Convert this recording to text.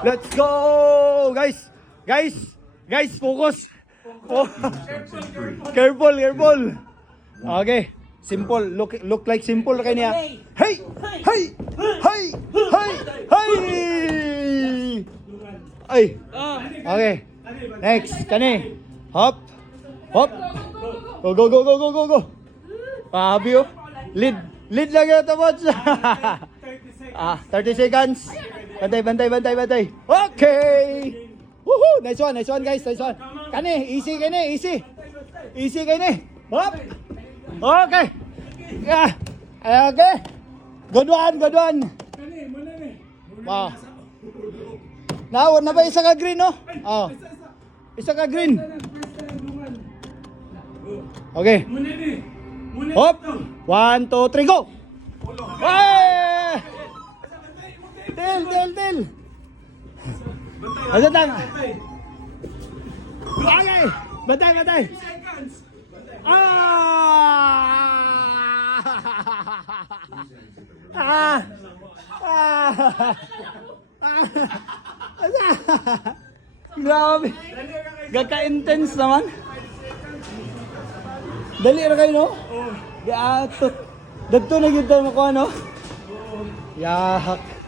Let's go! Guys, focus! Oh. Careful. Okay. Simple. Look like simple kay niya. Hey! Ay! Okay. Next, kani. Hop. Go. Pabi oh. Lead lang yung tapos. 30 seconds. Bantay. Okay! Woohoo! Nice one guys, nice one. Kani, easy. Easy kani. Hop! Okay! Yeah. Okay! Good one. Wow. Na ba isa ka green no? Oh. Isa ka green. Okay. Hop! 1, 2, 3, go! Hey! Til! Ano tang? Okay! Bantay! Grabe! Gaka-intense naman! Dali na kayo, no? Oo. Dagto na yun tayo makuha, no? Yahak.